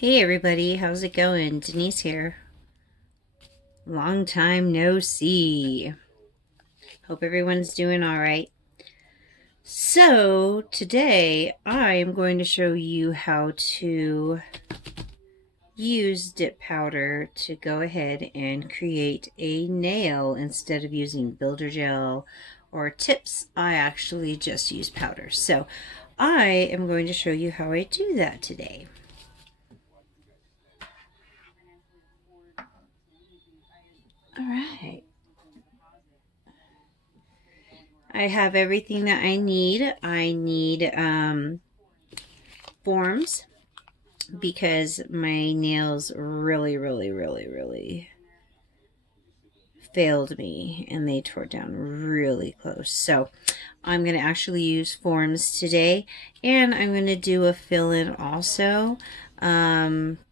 Hey everybody, how's it going? Denise here. Long time no see. Hope everyone's doing all right. So, today I'm going to show you how to use dip powder to go ahead and create a nail instead of using builder gel or tips. I actually just use powder. So, I am going to show you how I do that today. All right. I have everything that I need. I need forms because my nails really failed me and they tore down really close. So I'm going to actually use forms today, and I'm going to do a fill-in also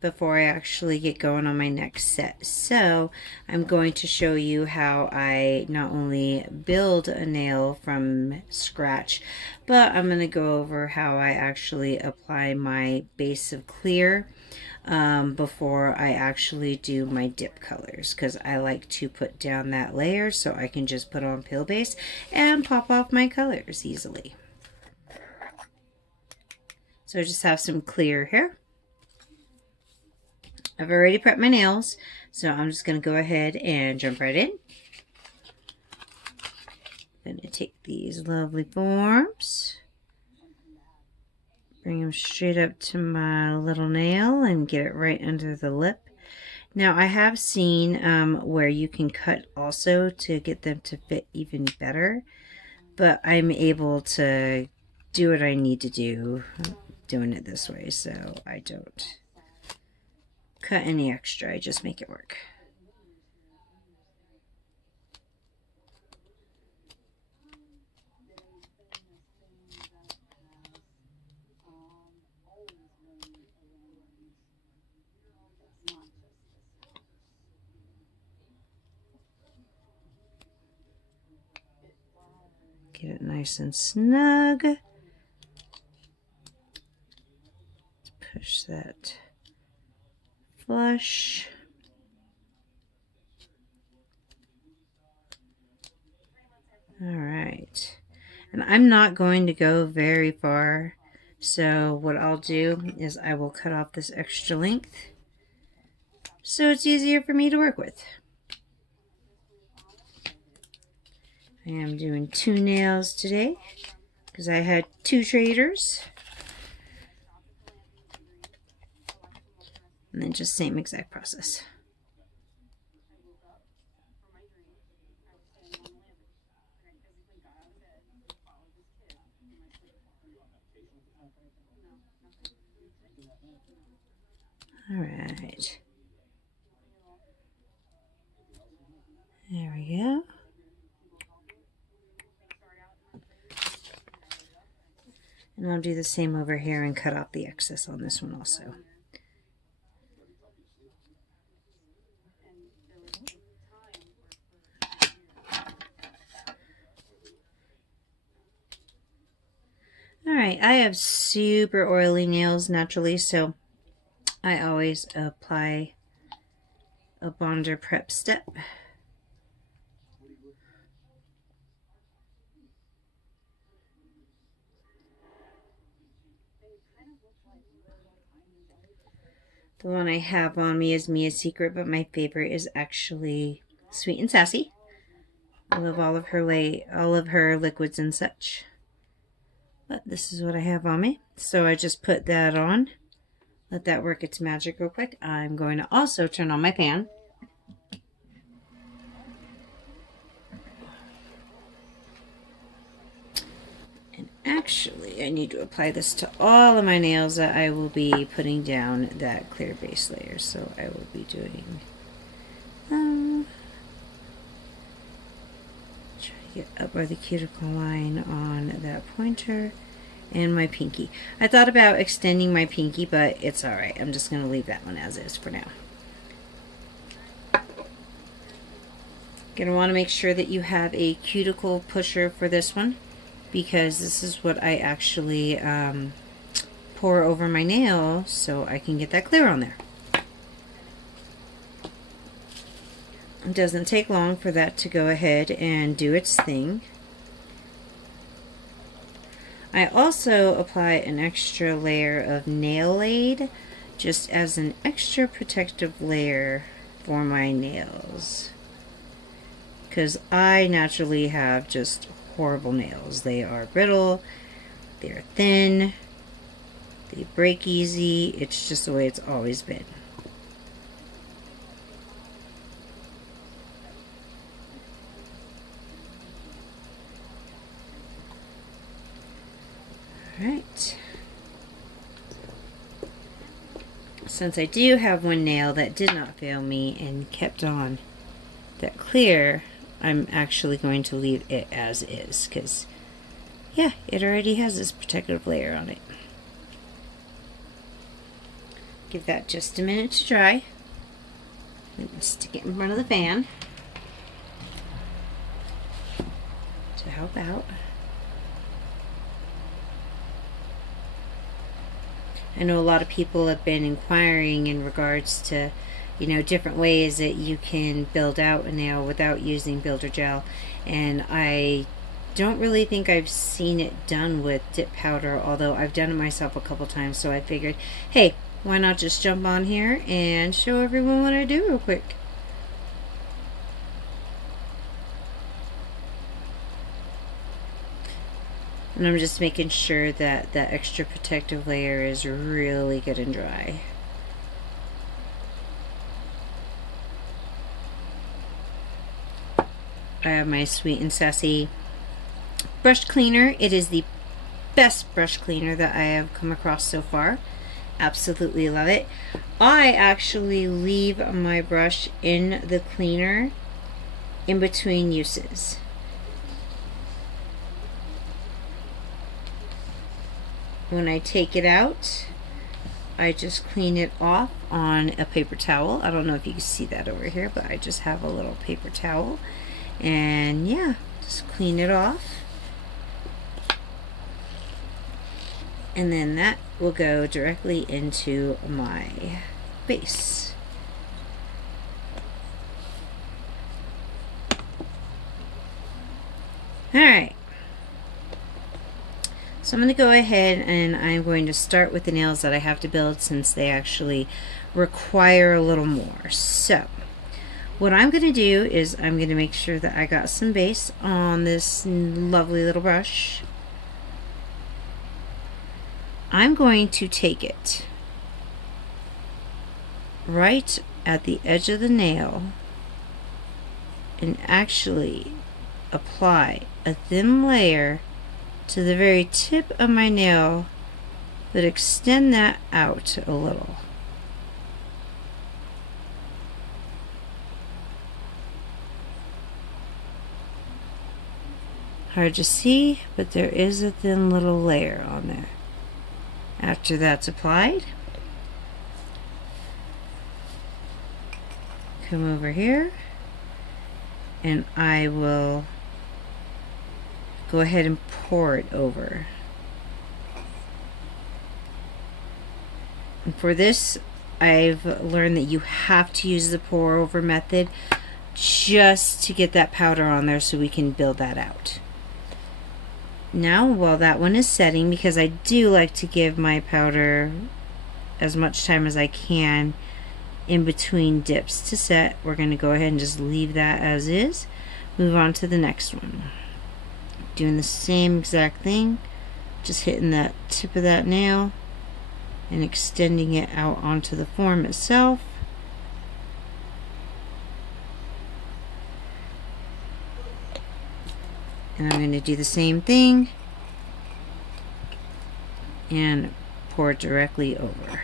before I actually get going on my next set. So I'm going to show you how I not only build a nail from scratch, but I'm going to go over how I actually apply my base of clear before I actually do my dip colors, because I like to put down that layer so I can just put on peel base and pop off my colors easily. So I just have some clear here. I've already prepped my nails, so I'm just going to go ahead and jump right in. I'm going to take these lovely forms, bring them straight up to my little nail and get it right under the lip. Now I have seen where you can cut also to get them to fit even better, but I'm able to do what I need to do doing it this way, so I don't cut any extra, I just make it work. Get it nice and snug. Push that flush. All right. And I'm not going to go very far. So what I'll do is I will cut off this extra length so it's easier for me to work with. I am doing 2 nails today because I had 2 traders. And then just same exact process. All right. There we go. And I'll do the same over here and cut off the excess on this one also. Alright, I have super oily nails naturally, so I always apply a Bonder prep step. The one I have on me is Mia's Secret, but my favorite is actually Sweet and Sassy. I love all of her liquids and such. But this is what I have on me. So I just put that on. Let that work its magic real quick. I'm going to also turn on my pan. And actually, I need to apply this to all of my nails that I will be putting down that clear base layer. So I will be doing... try to get up by the cuticle line on that pointer and my pinky. I thought about extending my pinky, but it's alright. I'm just going to leave that one as is for now. Going to want to make sure that you have a cuticle pusher for this one, because this is what I actually pour over my nail so I can get that clear on there. It doesn't take long for that to go ahead and do its thing. I also apply an extra layer of nail aid just as an extra protective layer for my nails, because I naturally have just horrible nails. They are brittle, they're thin, they break easy. It's just the way it's always been. Alright. Since I do have one nail that did not fail me and kept on that clear, I'm actually going to leave it as is, because yeah, it already has this protective layer on it. Give that just a minute to dry. Stick it in front of the fan to help out. I know a lot of people have been inquiring in regards to, you know, different ways that you can build out a nail without using builder gel, and I don't really think I've seen it done with dip powder, although I've done it myself a couple times, so I figured, hey, why not just jump on here and show everyone what I do real quick. And I'm just making sure that that extra protective layer is really good and dry. I have my Sweet and Sassy brush cleaner. It is the best brush cleaner that I have come across so far. Absolutely love it. I actually leave my brush in the cleaner in between uses. When I take it out, I just clean it off on a paper towel. I don't know if you can see that over here, but I just have a little paper towel, and yeah, just clean it off, and then that will go directly into my base. Alright, so I'm going to go ahead and I'm going to start with the nails that I have to build, since they actually require a little more. So what I'm going to do is I'm going to make sure that I got some base on this lovely little brush. I'm going to take it right at the edge of the nail and actually apply a thin layer to the very tip of my nail, but extend that out a little. Hard to see, but there is a thin little layer on there. After that's applied, come over here and I will go ahead and pour it over. And for this, I've learned that you have to use the pour over method just to get that powder on there so we can build that out. Now, while that one is setting, because I do like to give my powder as much time as I can in between dips to set, we're going to go ahead and just leave that as is. Move on to the next one. Doing the same exact thing, just hitting that tip of that nail and extending it out onto the form itself. And I'm going to do the same thing and pour it directly over.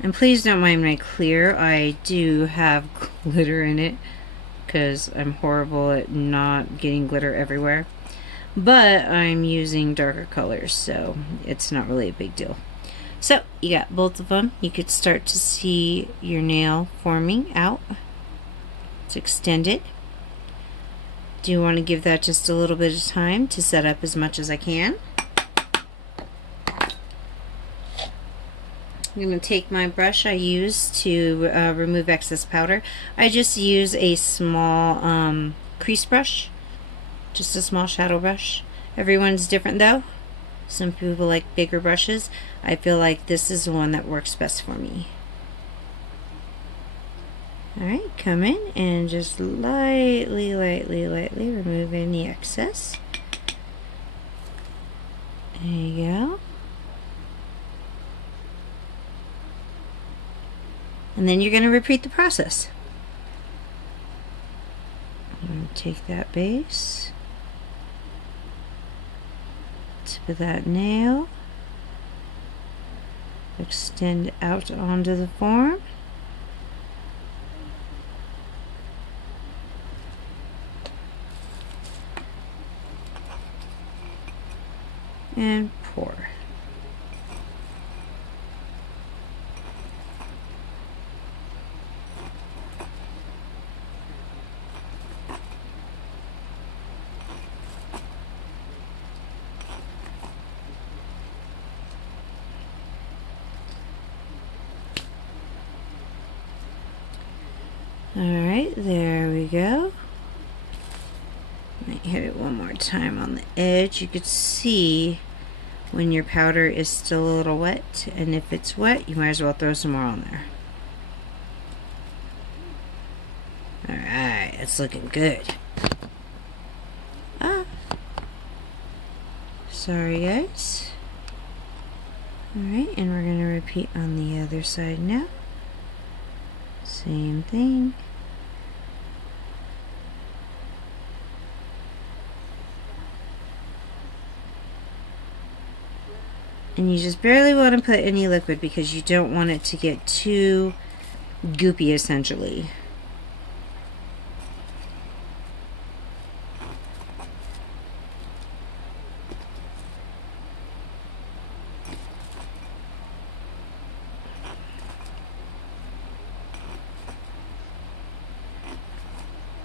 And please don't mind my clear, I do have glitter in it because I'm horrible at not getting glitter everywhere. but I'm using darker colors, so it's not really a big deal. So you got both of them. You could start to see your nail forming out. It's extended. Do you want to give that just a little bit of time to set up as much as I can? I'm going to take my brush I use to remove excess powder. I just use a small crease brush, just a small shadow brush. Everyone's different though. Some people like bigger brushes. I feel like this is the one that works best for me. Alright, come in and just lightly remove any excess. There you go. And then you're going to repeat the process. I'm going to take that base, tip of that nail, extend out onto the form, and pour. Alright, there we go. Might hit it one more time on the edge. You could see when your powder is still a little wet, and if it's wet, you might as well throw some more on there. Alright, it's looking good. Sorry guys. Alright, and we're going to repeat on the other side now. Same thing. And you just barely want to put any liquid because you don't want it to get too goopy essentially.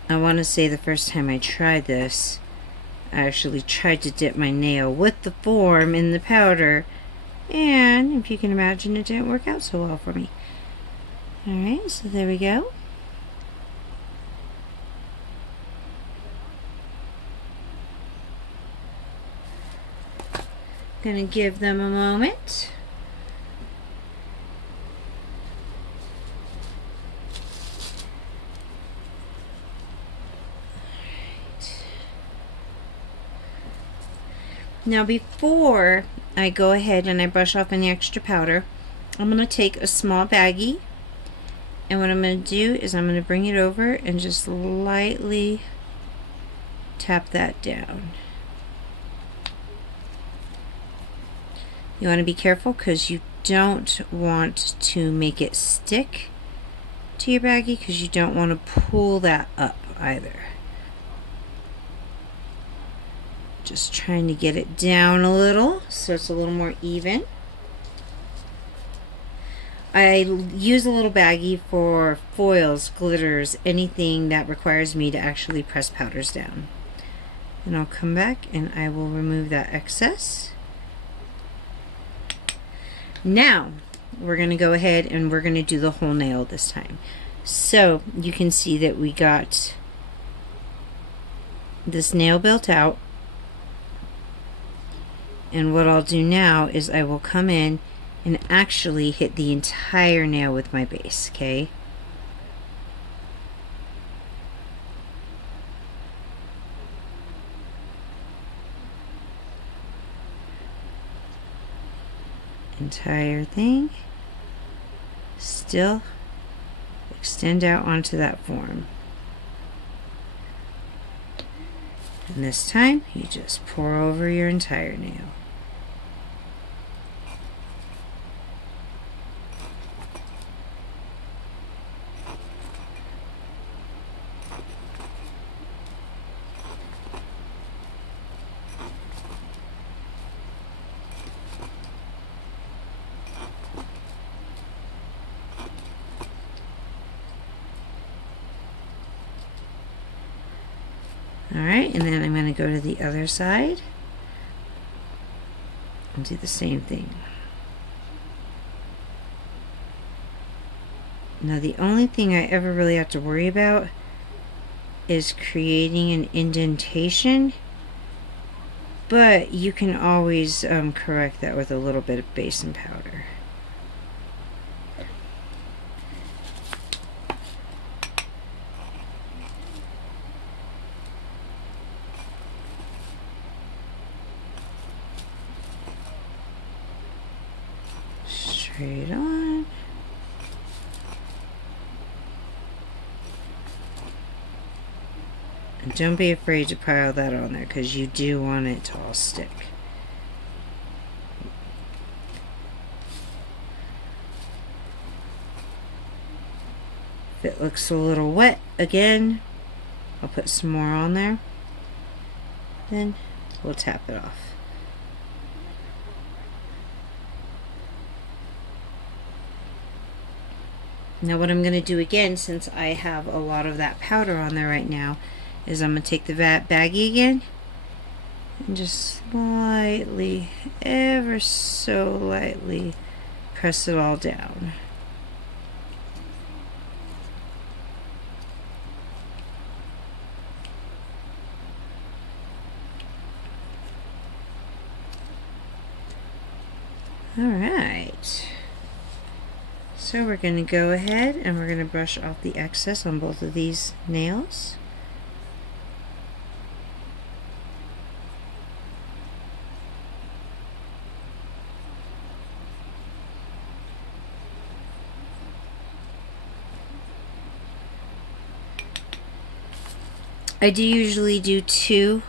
I want to say the first time I tried this, I actually tried to dip my nail with the form in the powder, and if you can imagine, it didn't work out so well for me. Alright, so there we go. Gonna give them a moment. Now before I go ahead and I brush off any extra powder, I'm going to take a small baggie, and what I'm going to do is I'm going to bring it over and just lightly tap that down. You want to be careful because you don't want to make it stick to your baggie, because you don't want to pull that up either. Just trying to get it down a little so it's a little more even. I use a little baggie for foils, glitters, anything that requires me to actually press powders down. And I'll come back and I will remove that excess. Now we're going to go ahead and we're going to do the whole nail this time. So you can see that we got this nail built out. And what I'll do now is I will come in and actually hit the entire nail with my base, okay? Entire thing. Still extend out onto that form. And this time you just pour over your entire nail. Alright, and then I'm going to go to the other side and do the same thing. Now the only thing I ever really have to worry about is creating an indentation, but you can always correct that with a little bit of basin powder. Straight on. And don't be afraid to pile that on there, because you do want it to all stick. If it looks a little wet again, I'll put some more on there. Then we'll tap it off. Now what I'm going to do again, since I have a lot of that powder on there right now, is I'm going to take the baggie again and just slightly, ever so lightly, press it all down. Alright. So we're going to go ahead and we're going to brush off the excess on both of these nails. I do usually do 2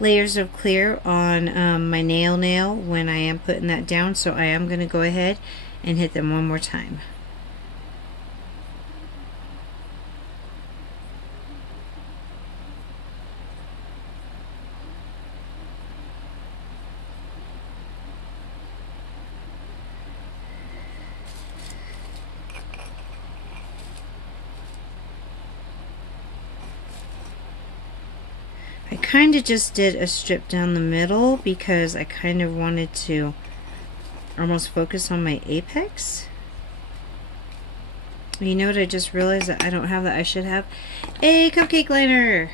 layers of clear on my nail when I am putting that down, so I am going to go ahead and hit them one more time. I kind of just did a strip down the middle because I kind of wanted to almost focus on my apex. You know what, I just realized that I don't have that. I should have a cupcake liner.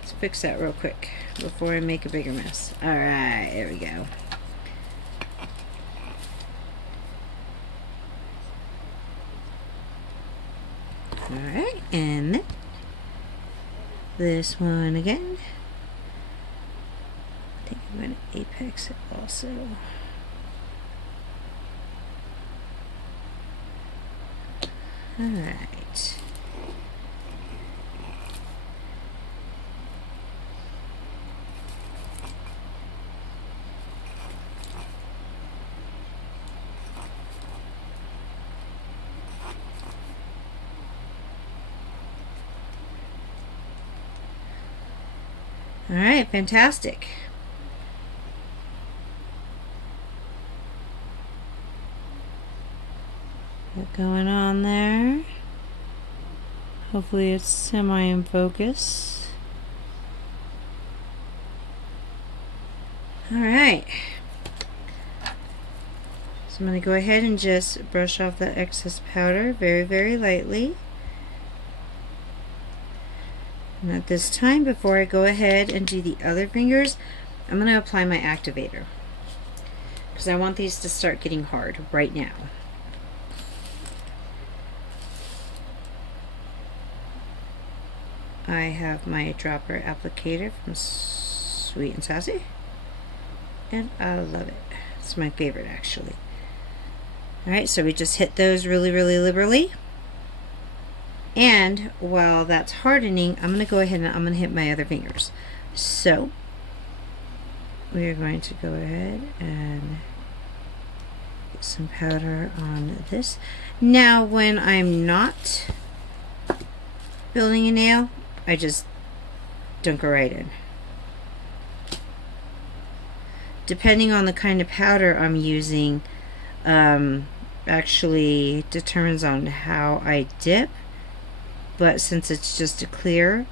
Let's fix that real quick before I make a bigger mess. Alright, there we go. Alright, and then this one again. I think I'm going to apex it also. Alright. Alright, fantastic. Got going on there. Hopefully it's semi in focus. Alright. So I'm going to go ahead and just brush off the excess powder very, very lightly. And at this time, before I go ahead and do the other fingers, I'm going to apply my activator, because I want these to start getting hard right now. I have my dropper applicator from Sweet and Sassy, and I love it. It's my favorite, actually. Alright, so we just hit those really, really liberally. And while that's hardening, I'm going to go ahead and I'm going to hit my other fingers. So we are going to go ahead and get some powder on this. Now when I'm not building a nail, I just dunk it right in. Depending on the kind of powder I'm using, actually determines on how I dip. But since it's just a clear,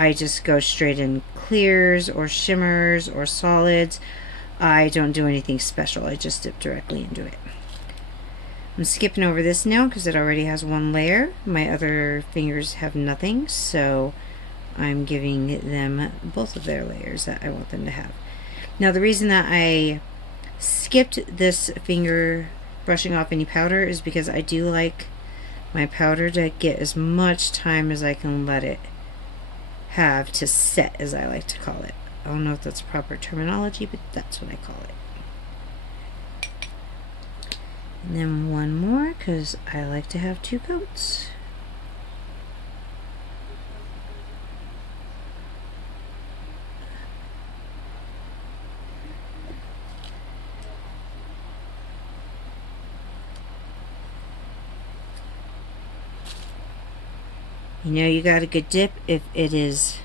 I just go straight in clears or shimmers or solids. I don't do anything special. I just dip directly into it. I'm skipping over this nail because it already has one layer. My other fingers have nothing, so I'm giving them both of their layers that I want them to have. Now the reason that I skipped this finger brushing off any powder is because I do like my powder to get as much time as I can let it have to set, as I like to call it. I don't know if that's proper terminology, but that's what I call it. And then one more, because I like to have 2 coats. You know you got a good dip if it is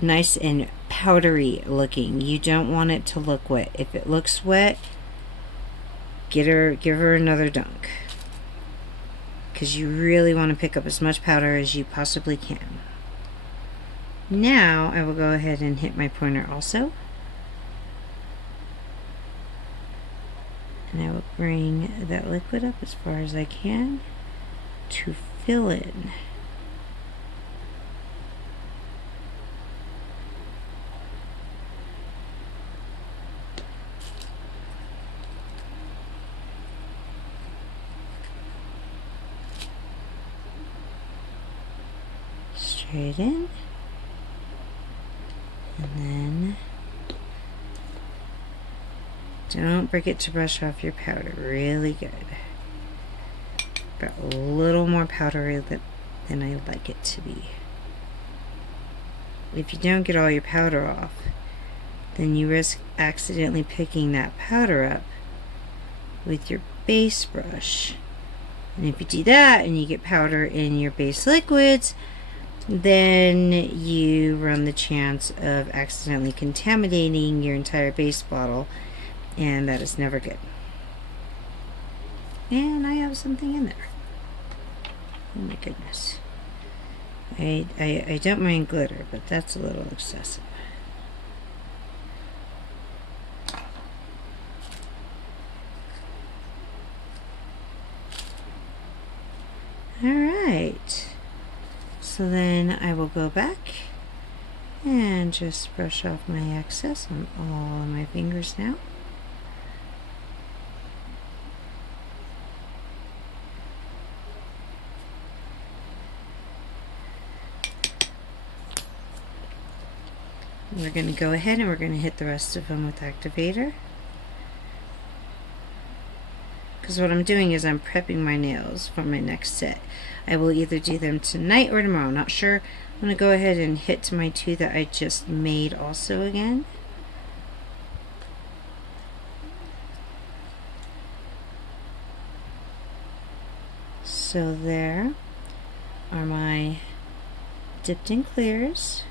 nice and powdery looking. You don't want it to look wet. If it looks wet, give her another dunk, because you really want to pick up as much powder as you possibly can. Now I will go ahead and hit my pointer also, and I will bring that liquid up as far as I can to fill in. Straight in, and then don't forget to brush off your powder really good. But a little more powdery than I like it to be. If you don't get all your powder off, then you risk accidentally picking that powder up with your base brush. And if you do that and you get powder in your base liquids, then you run the chance of accidentally contaminating your entire base bottle, and that is never good. And I have something in there. Oh my goodness. I don't mind glitter, but that's a little excessive. Alright. So then I will go back and just brush off my excess on all of my fingers now. We're going to go ahead and we're going to hit the rest of them with activator. Because what I'm doing is I'm prepping my nails for my next set. I will either do them tonight or tomorrow. Not sure. I'm going to go ahead and hit my 2 that I just made also again. So there are my dipped in clears.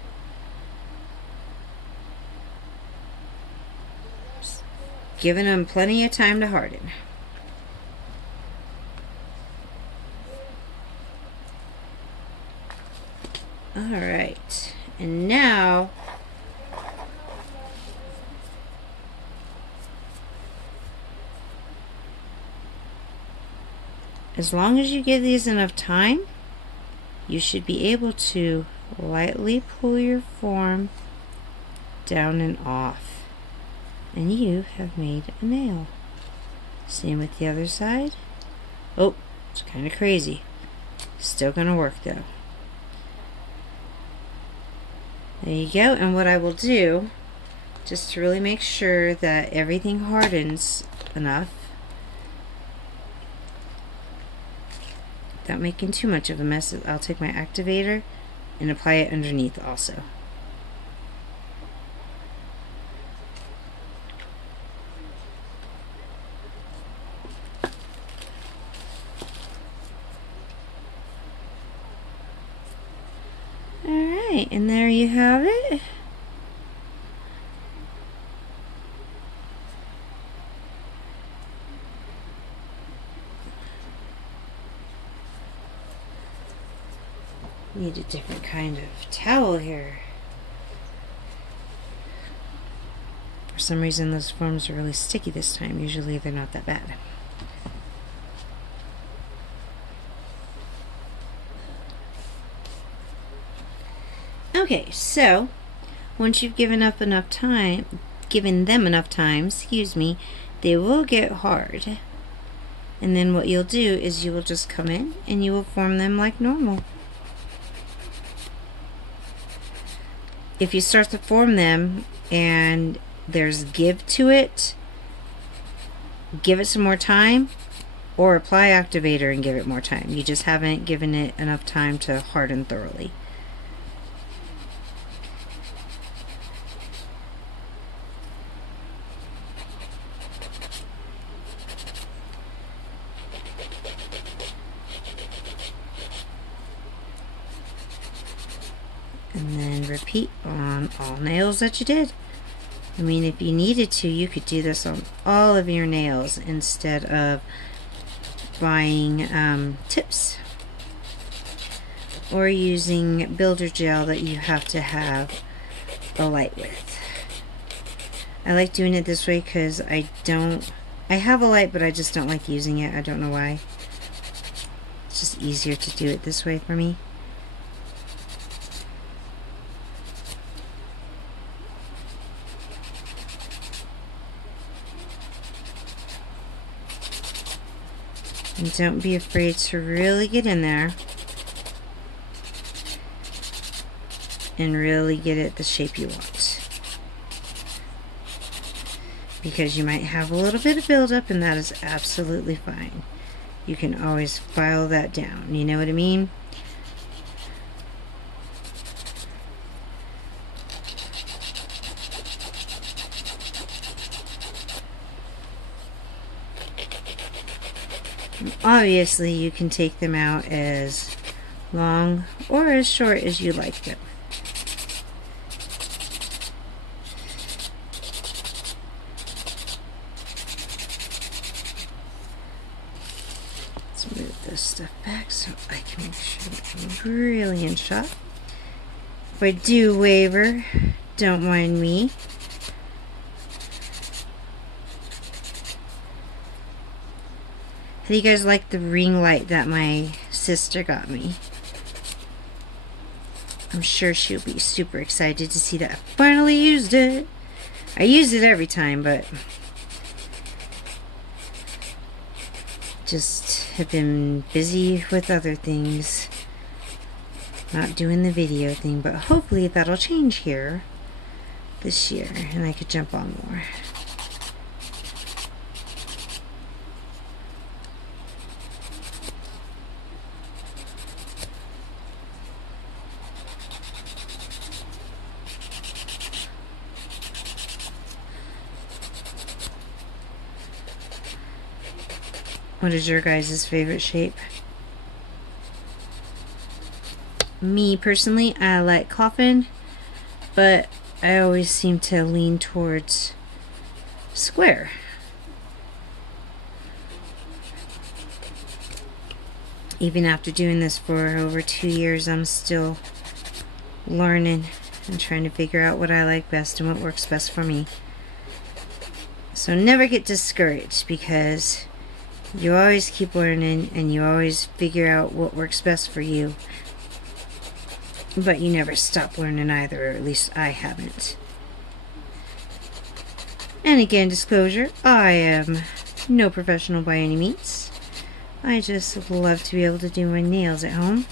Giving them plenty of time to harden. Alright, and now as long as you give these enough time, you should be able to lightly pull your form down and off. And you have made a nail. Same with the other side. Oh, it's kind of crazy. Still gonna work though. There you go. And what I will do, just to really make sure that everything hardens enough without making too much of a mess, I'll take my activator and apply it underneath also. Alright, and there you have it. Need a different kind of towel here. For some reason those forms are really sticky this time. Usually they're not that bad. Okay, so once you've given them enough time, they will get hard. And then what you'll do is you will just come in and you will form them like normal. If you start to form them and there's give to it, give it some more time, or apply activator and give it more time. You just haven't given it enough time to harden thoroughly. And then repeat on all nails that you did. I mean, if you needed to, you could do this on all of your nails instead of buying tips or using builder gel that you have to have a light with. I like doing it this way because I have a light, but I just don't like using it. I don't know why. It's just easier to do it this way for me. And don't be afraid to really get in there and really get it the shape you want. Because you might have a little bit of buildup, and that is absolutely fine. You can always file that down. You know what I mean? Obviously, you can take them out as long or as short as you like them. Let's move this stuff back so I can make sure that I'm really in shot. If I do waver, don't mind me. How do you guys like the ring light that my sister got me? I'm sure she'll be super excited to see that I finally used it. I use it every time, but just have been busy with other things. Not doing the video thing, but hopefully that'll change here this year and I could jump on more. What is your guys' favorite shape? Me personally, I like coffin, but I always seem to lean towards square. Even after doing this for over 2 years, I'm still learning and trying to figure out what I like best and what works best for me. So never get discouraged, because you always keep learning and you always figure out what works best for you. But you never stop learning either, or at least I haven't. And again, disclosure, I am no professional by any means. I just love to be able to do my nails at home.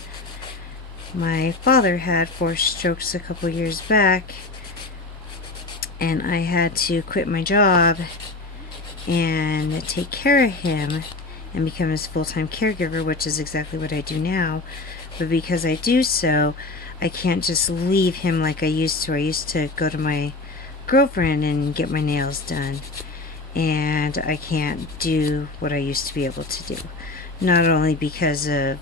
My father had 4 strokes a couple years back, and I had to quit my job and take care of him and become his full-time caregiver, which is exactly what I do now. But because I do so, I can't just leave him like I used to. I used to go to my girlfriend and get my nails done, and I can't do what I used to be able to do. Not only because of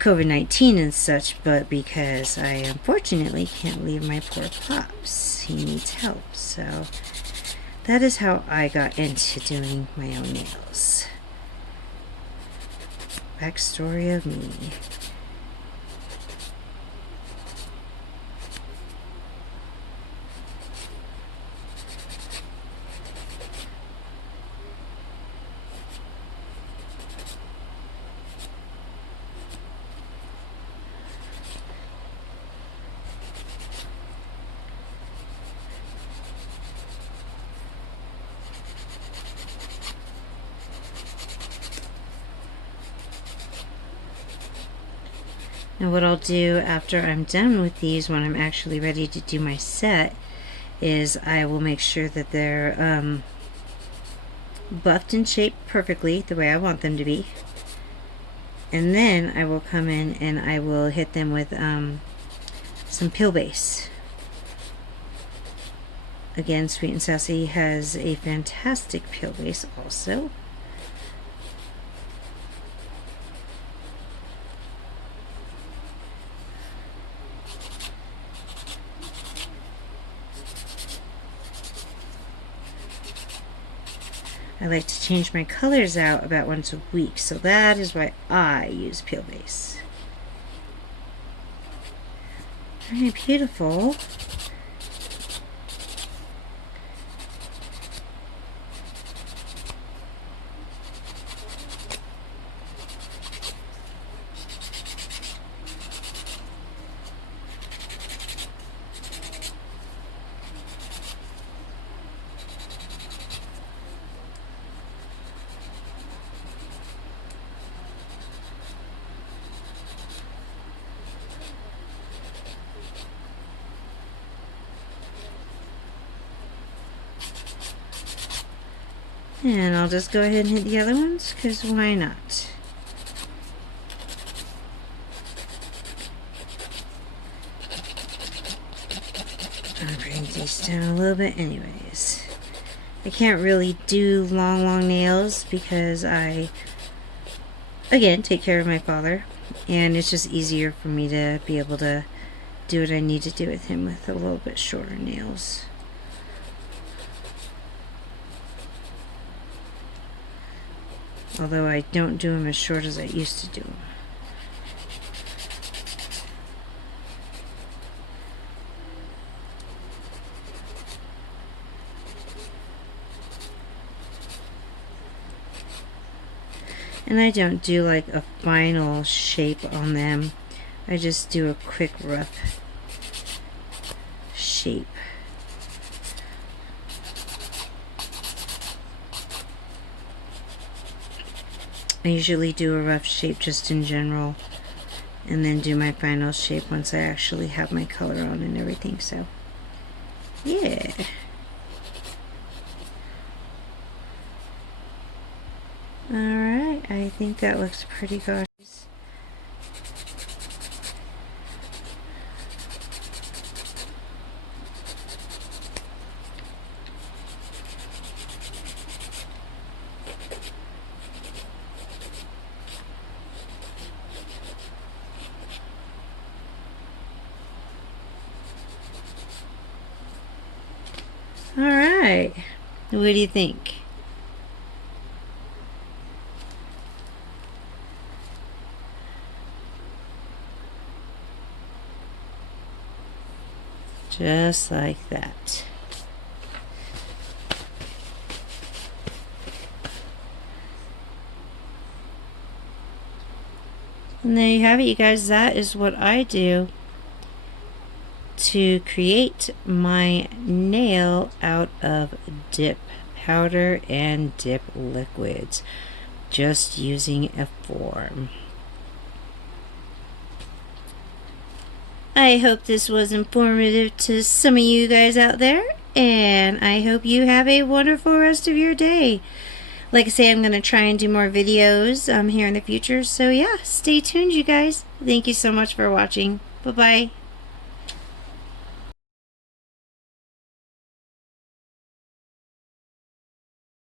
COVID-19 and such, but because I unfortunately can't leave my poor pops. He needs help. So that is how I got into doing my own nails. Backstory of me. And what I'll do after I'm done with these, when I'm actually ready to do my set, is I will make sure that they're buffed and shaped perfectly the way I want them to be. And then I will come in and I will hit them with some Peel Base. Again, Sweet and Sassy has a fantastic Peel Base also. I like to change my colors out about once a week, so that is why I use Peel Base. Very beautiful. And I'll just go ahead and hit the other ones, because why not? I'll bring these down a little bit anyways. I can't really do long nails because I, again, take care of my father. And it's just easier for me to be able to do what I need to do with him with a little bit shorter nails. Although I don't do them as short as I used to do them. And I don't do like a final shape on them. I just do a quick rough shape. I usually do a rough shape just in general, and then do my final shape once I actually have my color on and everything. So yeah. Alright, I think that looks pretty good. Alright, what do you think? Just like that. And there you have it, you guys. That is what I do to create my nail out of dip powder and dip liquids, just using a form. I hope this was informative to some of you guys out there, and I hope you have a wonderful rest of your day. Like I say, I'm going to try and do more videos here in the future, so yeah, stay tuned, you guys. Thank you so much for watching. Bye-bye.